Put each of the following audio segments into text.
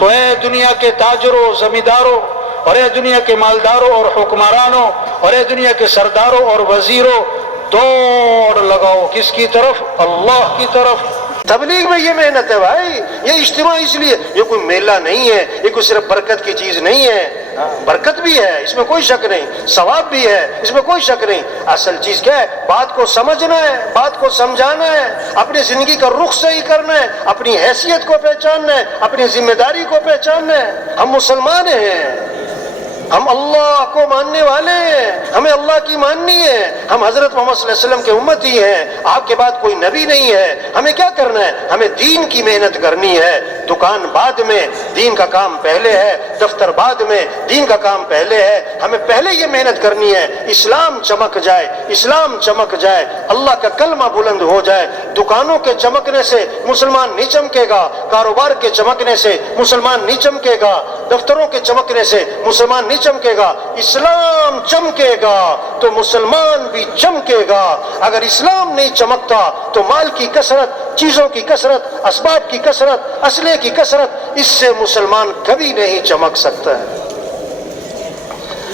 تو اے دنیا کے تاجروں، زمینداروں، اور اے دنیا کے مالداروں اور حکمرانوں، اور اے دنیا کے سرداروں اور وزیروں، دوڑ لگاؤ کس کی طرف؟ اللہ کی طرف۔ تبلیغ میں یہ محنت ہے بھائی، یہ اجتماع اس لیے، یہ کوئی میلہ نہیں ہے، یہ کوئی صرف برکت کی چیز نہیں ہے۔ برکت بھی ہے، اس میں کوئی شک نہیں، ثواب بھی ہے، اس میں کوئی شک نہیں۔ اصل چیز کیا ہے؟ بات کو سمجھنا ہے، بات کو سمجھانا ہے، اپنی زندگی کا رخ صحیح کرنا ہے، اپنی حیثیت کو پہچاننا ہے، اپنی ذمہ داری کو پہچاننا ہے۔ ہم مسلمان ہیں، ہم اللہ کو ماننے والے ہیں، ہمیں اللہ کی ماننی ہے، ہم حضرت محمد صلی اللہ علیہ وسلم کے امتی ہیں، آپ کے بعد کوئی نبی نہیں ہے۔ ہمیں کیا کرنا ہے؟ ہمیں دین کی محنت کرنی ہے۔ دکان بعد میں، دین کا کام پہلے ہے، دفتر بعد میں، دین کا کام پہلے ہے۔ ہمیں پہلے یہ محنت کرنی ہے، اسلام چمک جائے، اسلام چمک جائے، اللہ کا کلمہ بلند ہو جائے۔ دکانوں کے چمکنے سے مسلمان نہیں چمکے گا، کاروبار کے چمکنے سے مسلمان نہیں چمکے گا، دفتروں کے چمکنے سے مسلمان نہیں چمکے گا۔ اسلام چمکے گا تو مسلمان بھی چمکے گا۔ اگر اسلام نہیں چمکتا تو مال کی کثرت، چیزوں کی کثرت، اسباب کی کثرت، اسلحے کی کثرت، اس سے مسلمان کبھی نہیں چمک سکتا ہے۔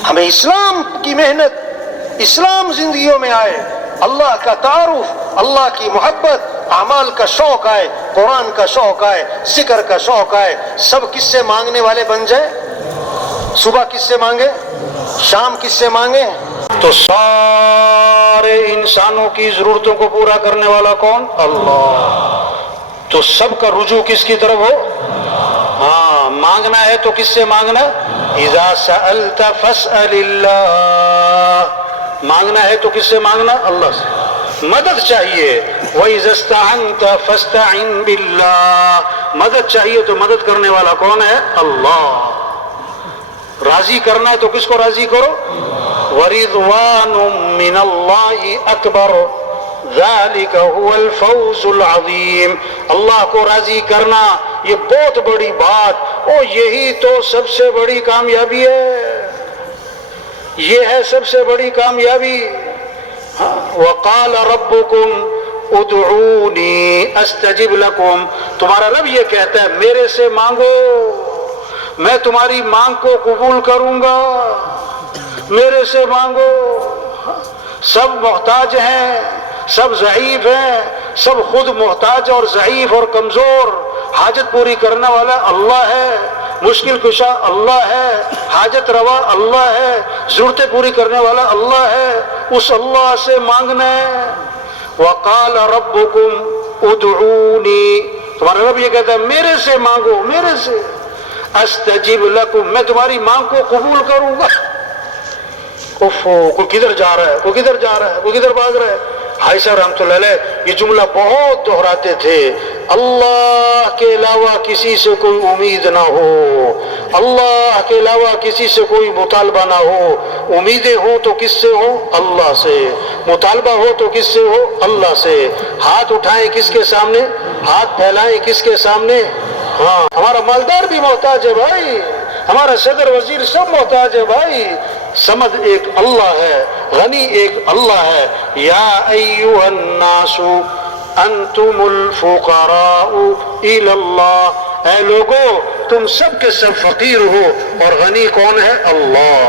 ہمیں اسلام کی محنت، اسلام زندگیوں میں آئے، اللہ کا تعارف، اللہ کی محبت، اعمال کا شوق آئے، قرآن کا شوق آئے، ذکر کا شوق آئے، سب کس سے مانگنے والے بن جائیں؟ صبح کس سے مانگے؟ شام کس سے مانگے؟ تو سارے انسانوں کی ضرورتوں کو پورا کرنے والا کون؟ اللہ۔ تو سب کا رجوع کس کی طرف ہو؟ ہاں، مانگنا ہے تو کس سے مانگنا؟ اذا سألت فاسأل اللہ، مانگنا ہے تو کس سے مانگنا؟ اللہ سے۔ مدد چاہیے، وَإِذَا اسْتَعَنْتَ فَاسْتَعِنْ بِاللَّهِ، مدد چاہیے تو مدد کرنے والا کون ہے؟ اللہ۔ راضی کرنا ہے تو کس کو راضی کرو؟ وَرِضْوَانٌ مِّنَ اللَّهِ أَكْبَرُ ذَلِكَ هُوَ الْفَوْزُ الْعَظِيمُ، اللہ کو راضی کرنا یہ بہت بڑی بات، اور یہی تو سب سے بڑی کامیابی ہے، یہ ہے سب سے بڑی کامیابی۔ وَقَالَ رَبُّكُمْ ادعونی استجب لکم، تمہارا رب یہ کہتا ہے میرے سے مانگو، میں تمہاری مانگ کو قبول کروں گا، میرے سے مانگو۔ سب محتاج ہیں، سب ضعیف ہیں، سب خود محتاج اور ضعیف اور کمزور، حاجت پوری کرنے والا اللہ ہے، مشکل کشا اللہ ہے، حاجت روا اللہ ہے، ضرورتیں پوری کرنے والا اللہ ہے، اس اللہ سے مانگنا ہے۔ وَقَالَ رَبُّكُمْ ادعونی، تمہارا رب یہ کہتا ہے میرے سے مانگو، میرے سے استجب لکم، میں تمہاری مانگ کو قبول کروں گا۔ کوئی کدھر جا رہا ہے، کوئی کدھر جا رہا ہے، کوئی کدھر بھاگ رہا ہے۔ بھائی صاحب رحمۃ اللہ علیہ یہ جملہ بہت دہراتے تھے، اللہ کے علاوہ کسی سے کوئی امید نہ ہو، اللہ کے علاوہ کسی سے کوئی مطالبہ نہ ہو، امیدیں ہوں تو کس سے ہو؟ اللہ سے، مطالبہ ہو تو کس سے ہو؟ اللہ سے۔ ہاتھ اٹھائیں کس کے سامنے؟ ہاتھ پھیلائیں کس کے سامنے؟ ہاں، ہمارا مالدار بھی محتاج ہے بھائی، ہمارا صدر وزیر سب محتاج ہے بھائی، سمد ایک اللہ ہے، غنی ایک اللہ ہے۔ یا ایھا الناس انتم الفقراء الی اللہ، اے لوگو تم سب کے سب فقیر ہو، اور غنی کون ہے؟ اللہ۔